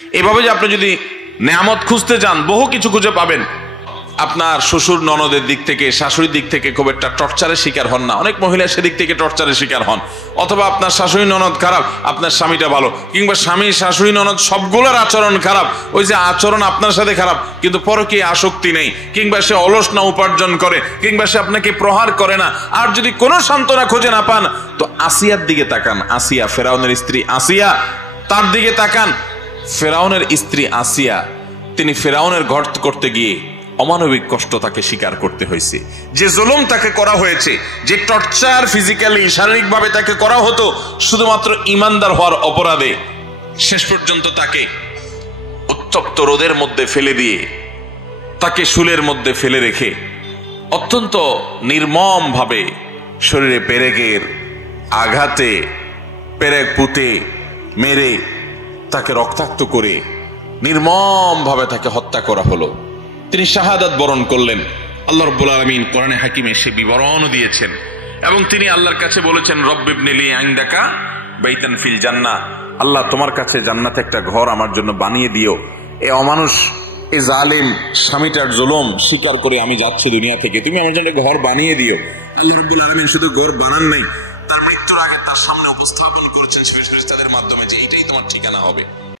এভাবে যে আপনি যদি নেয়ামত খুঁজতে যান বহু কিছু খুঁজে পাবেন। আপনার শ্বশুর ননদের দিক থেকে, শাশুড়ির দিক থেকে খুব একটা টর্চারের শিকার হন না। অনেক মহিলা সেদিক থেকে টর্চারের শিকার হন। অথবা আপনার শাশুড়ি ননদ খারাপ, আপনার স্বামীটা ভালো, কিংবা স্বামী শাশুড়ি ননদ সবগুলোর আচরণ খারাপ, ওই যে আচরণ আপনার সাথে খারাপ কিন্তু পরকীয় আসক্তি নেই, কিংবা সে অলস না উপার্জন করে, কিংবা সে আপনাকে প্রহার করে না। আর যদি কোনো সান্ত্বনা খুঁজে না পান তো আসিয়ার দিকে তাকান। আসিয়া, ফেরাউনের স্ত্রী আসিয়া, তার দিকে তাকান। ফেরাউনের স্ত্রী আসিয়া, তিনি ফেরাউনের ঘর করতে গিয়ে অমানবিক কষ্ট তাকে স্বীকার করতে হয়েছে। যে জুলুম তাকে করা হয়েছে, যে টর্চার ফিজিক্যালি শারীরিকভাবে তাকে করা হতো শুধুমাত্র ইমানদার হওয়ার অপরাধে, শেষ পর্যন্ত তাকে উত্তপ্ত রোদের মধ্যে ফেলে দিয়ে, তাকে শুলের মধ্যে ফেলে রেখে অত্যন্ত নির্মম ভাবে শরীরে পেরেকের আঘাতে পেরেক পুঁতে মেরে তাকে রক্তাক্ত করে নির্মম ভাবে তাকে হত্যা করা হলো। তিনি শাহাদাত বরণ করলেন। আল্লাহ রাব্বুল আলামিন কোরআনে হাকিমে সে বিবরণও দিয়েছেন এবং তিনি আল্লাহর কাছে বলেছেন, রব্বিবনি লি ইনদাকা বাইতান ফিল জান্নাহ, আল্লাহ তোমার কাছে জান্নাতে একটা ঘর আমার জন্য বানিয়ে দিও। এই অমানুষ, এই জালিম স্বামীটার জুলুম স্বীকার করে আমি যাচ্ছি দুনিয়া থেকে, তুমি আমার জন্য ঘর বানিয়ে দিও। আল্লাহ রাব্বুল আলামিন শুধু ঘর বানান নাই, তার মৃত্যুর আগে তার সামনে উপস্থাপন করেছেন ফেরেশতাদের মাধ্যমে যে এইটাই তোমার ঠিকানা হবে।